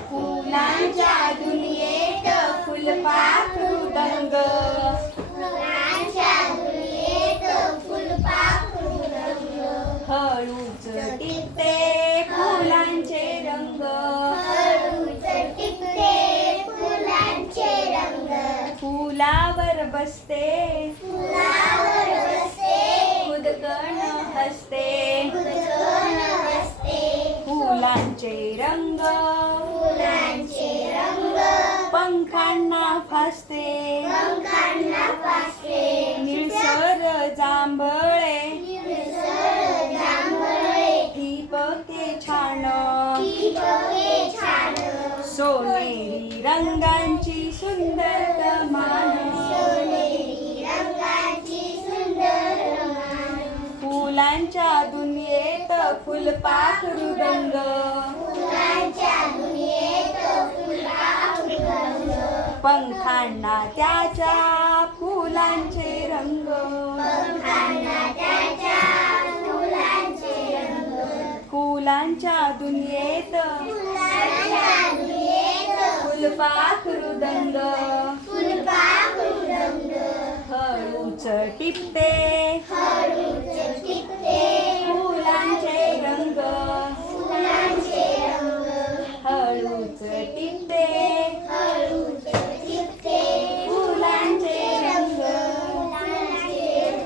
फुलांच्या दुनियेत फुलपाखरू दंग. फुलांच्या दुनियेत फुलपाखरू दंग. हळूच टिपते फुलांचे रंग. हळूच टिपते फुलांचे रंग. फुलावर बसते फुलावर बसते खुदकन हसते. खुदकन हसते. फुलांचे रंग फुलांचे रंग पंखांना फासते. पंखांना फासते. निळसर जांभळे निळसर जांभळे ठिपके छान. ठिपके छान. सोनेरी रंगांची सुंदर कमान. सोनेरी रंगाची सुंदर कमान. फुलांच्या दुनियेत फुलपाखरू रंग. फुलांच्या दुनियेत फुलपाखरू रंग. पंखांना त्याच्या फुलांचे रंग. पंखांना त्याच्या फुलांचे रंग. फुलांच्या दुनियेत फुलांच्या दुनियेत फुलपाखरू दंग. फुलपाखरू रंग. हळूच टिपते